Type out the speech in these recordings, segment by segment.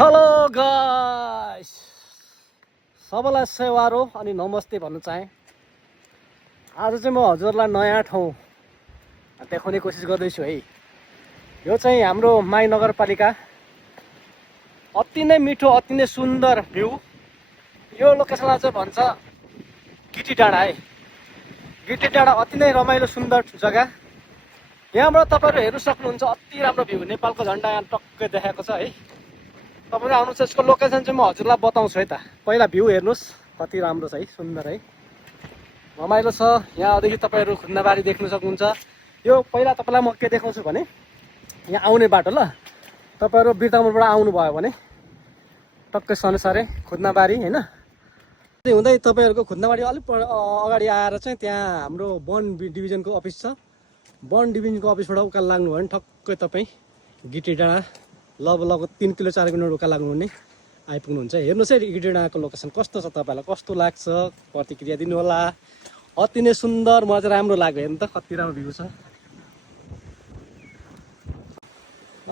Hello guys, सबैलाई सेवारो अनि नमस्ते भन्न चाहे। आज चाहिँ म हजुरलाई नयाँ ठाउँ देखाउने कोसिस गर्दैछु है। यो चाहिँ हाम्रो माई नगरपालिका। अति नै मिठो, अति नै सुन्दर भ्यू। यो लोकेसनलाई चाहिँ भन्छ गिटी डाँडा है। गिटी डाँडा अति नै रमाइलो सुन्दर जग्गा। यहाँबाट तपाईँहरू हेर्न सक्नुहुन्छ, अति राम्रो भ्यू। नेपालको झन्डा यहाँ टक्कै देखाएको छ है। तपाईहरु आउनुहुन्छ, यसको लोकेसन चाहिँ म हजुरलाई बताउँछु है त। पहिला भ्यू हेर्नुहोस्, कति राम्रो छ है, सुन्दर है, रमाइलो छ। यहाँदेखि तपाईँहरू खुन्नाबारी देख्न सक्नुहुन्छ। यो पहिला तपाईँलाई म के देखाउँछु भने यहाँ आउने बाटो। ल, तपाईँहरू बिर्तामोडबाट आउनुभयो भने टक्कै सनसारे खुन्नाबारी होइन, हुँदै तपाईँहरूको खुन्नाबारी अलिक अगाडि आएर चाहिँ त्यहाँ हाम्रो वन डिभिजनको अफिस छ। वन डिभिजनको अफिसबाट उकालो लाग्नु भयो भने ठक्कै तपाईँ गिटी डाँडा लगभग 3 किलो 4 किलोमिटर उकालो लाग्नु भने आइपुग्नुहुन्छ। हेर्नुहोस् है गिटी डाँडाको लोकेसन कस्तो छ, तपाईँलाई कस्तो लाग्छ प्रतिक्रिया दिनु होला। अति नै सुन्दर, मलाई चाहिँ राम्रो लाग्यो। हेर्नु त कति राम्रो भ्यू छ,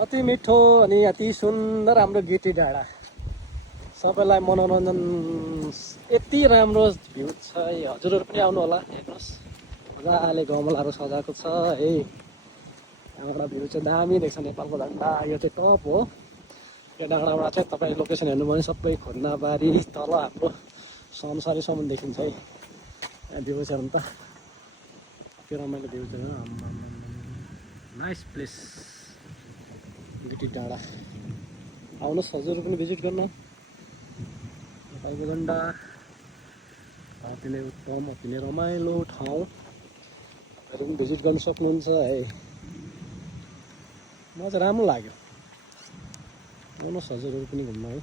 अति मिठो अनि अति सुन्दर हाम्रो गिटी डाँडा। सबैलाई मनोरञ्जन, यति राम्रो भ्यू छ। हजुरहरू पनि आउनु होला, हेर्नुहोस् मजाले गमलाहरू सजाएको छ है। यहाँबाट भ्यू चाहिँ दामी देख्छ, नेपालको झन्डा। यो चाहिँ टप हो। यो डाँडाबाट चाहिँ तपाईँ लोकेसन हेर्नुभयो भने सबै खुन्नाबारी तल हाम्रो सनसरीसम्म देखिन्छ है। यहाँ भ्यू छ त, कति रमाइलो भ्यू छ। नाइस प्लेस गिटी डाँडा। आउनुहोस् हजुरहरू पनि भिजिट गर्न। नेपालको झन्डा अति नै उत्तम, अति नै रमाइलो ठाउँ। तपाईँहरू पनि भिजिट गर्न सक्नुहुन्छ है। मलाई चाहिँ राम्रो लाग्यो। आउनुहोस् हजुरहरू पनि घुम्न है।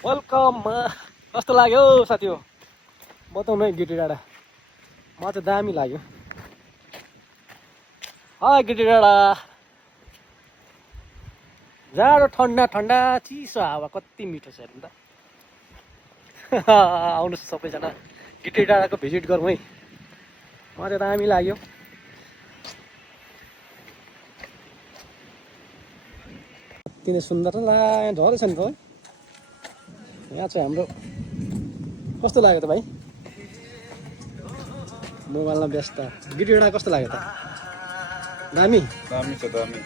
वेलकम। कस्तो लाग्यो साथी हो, बताउनु है। गिटी डाँडा मलाई चाहिँ दामी लाग्यो। गिटी डाँडा जाडो ठन्डा ठन्डा चिसो हावा, कति मिठो छ हेर्नु त। आउनुहोस् सबैजना गिटी डाँडाको भिजिट गरौँ है। मलाई चाहिँ दामी लाग्यो। अति नै सुन्दर ला, यहाँ झरेछ नि त। यहाँ चाहिँ हाम्रो कस्तो लाग्यो त भाइ? मोबाइलमा व्यस्त। गिटी डाँडा कस्तो लाग्यो त? दामी दामी छ, दामी।